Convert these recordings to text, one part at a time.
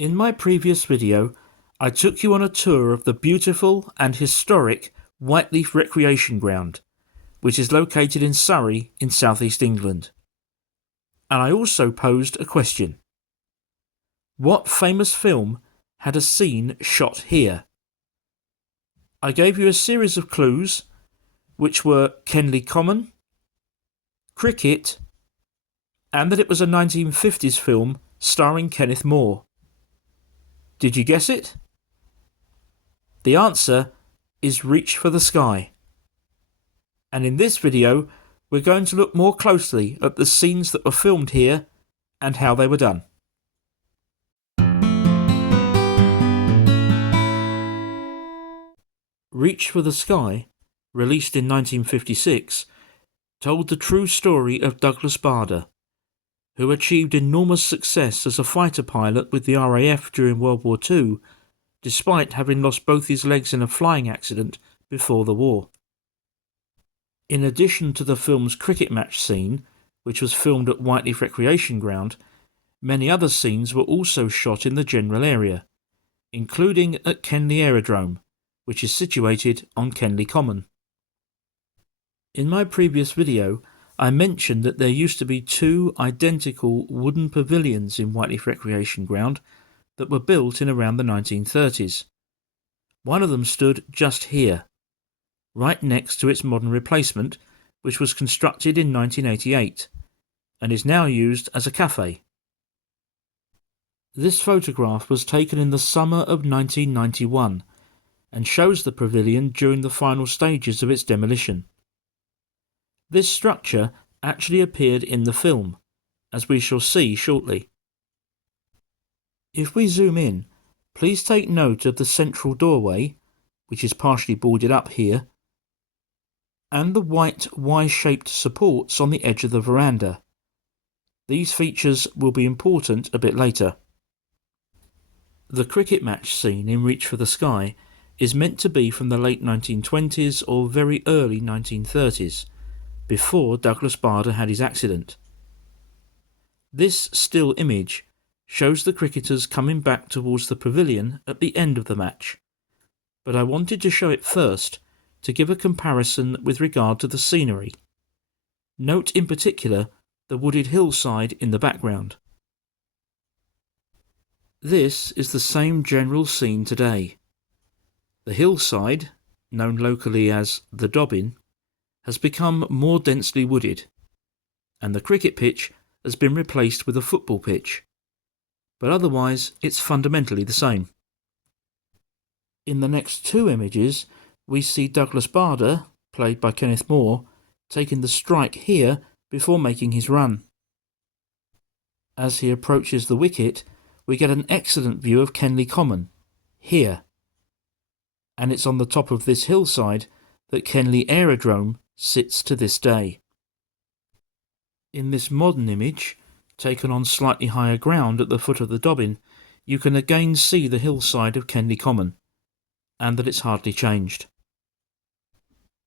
In my previous video, I took you on a tour of the beautiful and historic Whiteleaf Recreation Ground, which is located in Surrey in southeast England. And I also posed a question. What famous film had a scene shot here? I gave you a series of clues, which were Kenley Common, cricket, and that it was a 1950s film starring Kenneth More. Did you guess it? The answer is Reach for the Sky. And in this video, we're going to look more closely at the scenes that were filmed here and how they were done. Reach for the Sky, released in 1956, told the true story of Douglas Bader, who achieved enormous success as a fighter pilot with the R.A.F. during World War II, despite having lost both his legs in a flying accident before the war. In addition to the film's cricket match scene, which was filmed at Whiteleaf Recreation Ground, many other scenes were also shot in the general area, including at Kenley Aerodrome, which is situated on Kenley Common. In my previous video, I mentioned that there used to be two identical wooden pavilions in Whiteleaf Recreation Ground that were built in around the 1930s. One of them stood just here, right next to its modern replacement, which was constructed in 1988 and is now used as a cafe. This photograph was taken in the summer of 1991 and shows the pavilion during the final stages of its demolition. This structure actually appeared in the film, as we shall see shortly. If we zoom in, please take note of the central doorway, which is partially boarded up here, and the white Y-shaped supports on the edge of the veranda. These features will be important a bit later. The cricket match scene in Reach for the Sky is meant to be from the late 1920s or very early 1930s, before Douglas Bader had his accident. This still image shows the cricketers coming back towards the pavilion at the end of the match, but I wanted to show it first to give a comparison with regard to the scenery. Note in particular the wooded hillside in the background. This is the same general scene today. The hillside, known locally as the Dobbin, has become more densely wooded, and the cricket pitch has been replaced with a football pitch, but otherwise it's fundamentally the same. In the next two images, we see Douglas Bader, played by Kenneth More, taking the strike here before making his run. As he approaches the wicket, we get an excellent view of Kenley Common, here, and it's on the top of this hillside that Kenley Aerodrome sits to this day. In this modern image, taken on slightly higher ground at the foot of the Dobbin, you can again see the hillside of Kenley Common, and that it's hardly changed.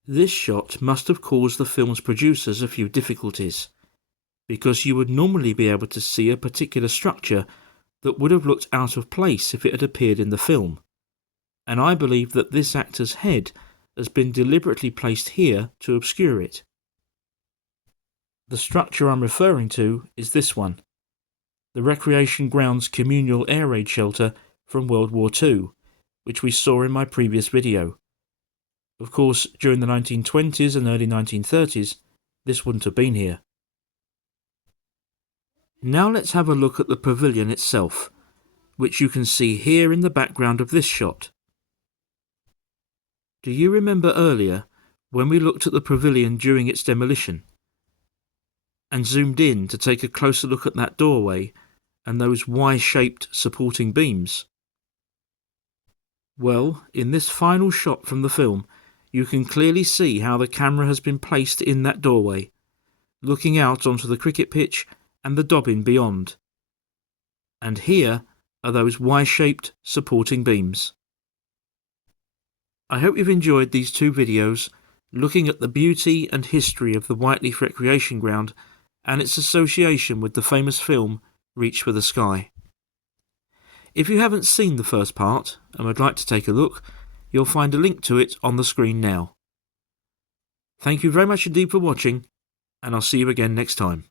This shot must have caused the film's producers a few difficulties, because you would normally be able to see a particular structure that would have looked out of place if it had appeared in the film, and I believe that this actor's head has been deliberately placed here to obscure it. The structure I'm referring to is this one, the Recreation Grounds communal air raid shelter from World War II, which we saw in my previous video. Of course, during the 1920s and early 1930s, this wouldn't have been here. Now let's have a look at the pavilion itself, which you can see here in the background of this shot. Do you remember earlier when we looked at the pavilion during its demolition and zoomed in to take a closer look at that doorway and those Y-shaped supporting beams? Well, in this final shot from the film, you can clearly see how the camera has been placed in that doorway, looking out onto the cricket pitch and the Dobbin beyond. And here are those Y-shaped supporting beams. I hope you've enjoyed these two videos looking at the beauty and history of the Whiteleaf Recreation Ground and its association with the famous film Reach for the Sky. If you haven't seen the first part and would like to take a look, you'll find a link to it on the screen now. Thank you very much indeed for watching, and I'll see you again next time.